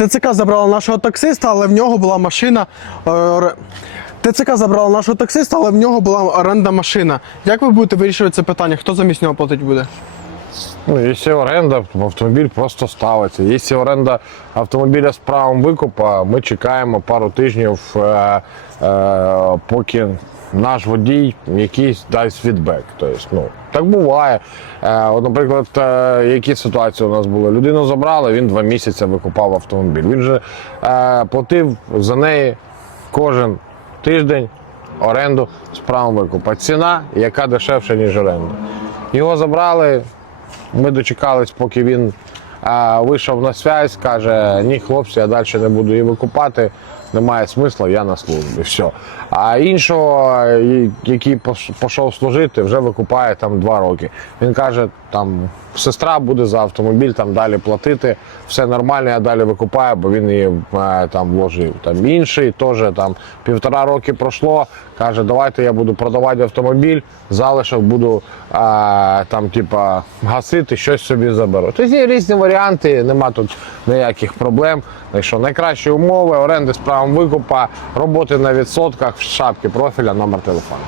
ТЦК забрала нашого таксиста, але в нього була машина. е, ТЦК забрала нашого таксиста, але в нього була оренда машина. Як ви будете вирішувати це питання? Хто замість нього платить буде? Ну, якщо оренда, автомобіль просто ставиться. Якщо оренда автомобіля з правом викупа, ми чекаємо пару тижнів, е, е, поки наш водій якийсь дасть фідбек. Тобто, ну, так буває. Е, от, наприклад, е, які ситуації у нас були? Людину забрали, він два місяці викупав автомобіль. Він же е, платив за неї кожен тиждень оренду з правом викупа. Ціна, яка дешевша, ніж оренда. Його забрали, ми дочекались, поки він вийшов на связь, каже: ні, хлопці, я далі не буду її викупати, немає смисла, я на службі. Все. А іншого, який пішов служити, вже викупає там два роки. Він каже, там сестра буде за автомобіль там далі платити, все нормально, я далі викупаю, бо він її е, там вложив. Там інший теж там півтора роки пройшло. Каже, давайте я буду продавати автомобіль, залишок буду е, там, типа, гасити, щось собі заберу. Тобто є різні варіанти, нема тут ніяких проблем. Так найкращі умови, оренди з правом викупа, роботи на відсотках, шапки профіля, номер телефону.